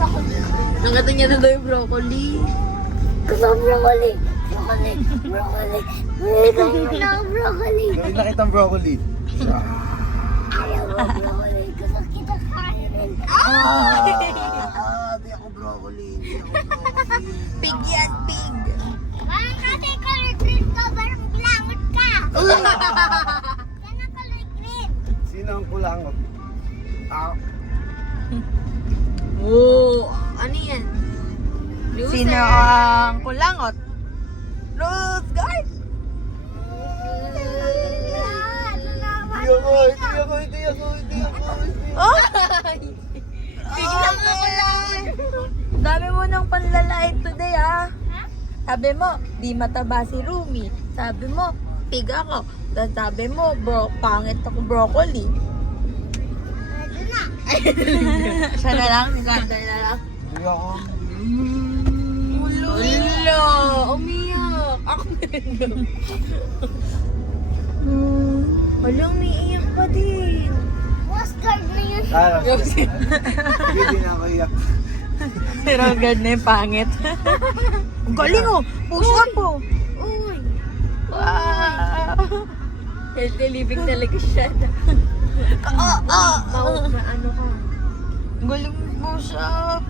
broccoli. Nakata niya na daw yung broccoli. Gusto ko broccoli. Broccoli. Broccoli. Gusto ko broccoli. Gawin na kitang broccoli. Ayaw mo broccoli. Gusto kita kainin. Di ako broccoli. Di ako broccoli. Pig yan, pig. Parang kasi color green ka, parang bilangot ka. Yan ang color green. Sino ang kulangot? Ako. Oo. Ano yan? Loser. Sino ang kulangot? Rose, guys! Hindi ako, hindi ako, hindi ako, hindi ako. Oh! Biglang kulang. Dami mo ng panlalait today, ha? Sabi mo, di mataba si Rumi. Sabi mo, pig ako. Tapos sabi mo, pangit ako broccoli. Ito na. Siya na lang, si Kanday na lang. Hindi ako. Ulo. Umiyak. Ako din. Wala, umiiyak pa din. What's guard na yun? Sige, di na ako iyak. Si Rogard na yung pangit. Ang galing, oh! Push up, oh! Uy. Wow! Healthy living talaga siya. Ah! Maano ka. Ang galing push up!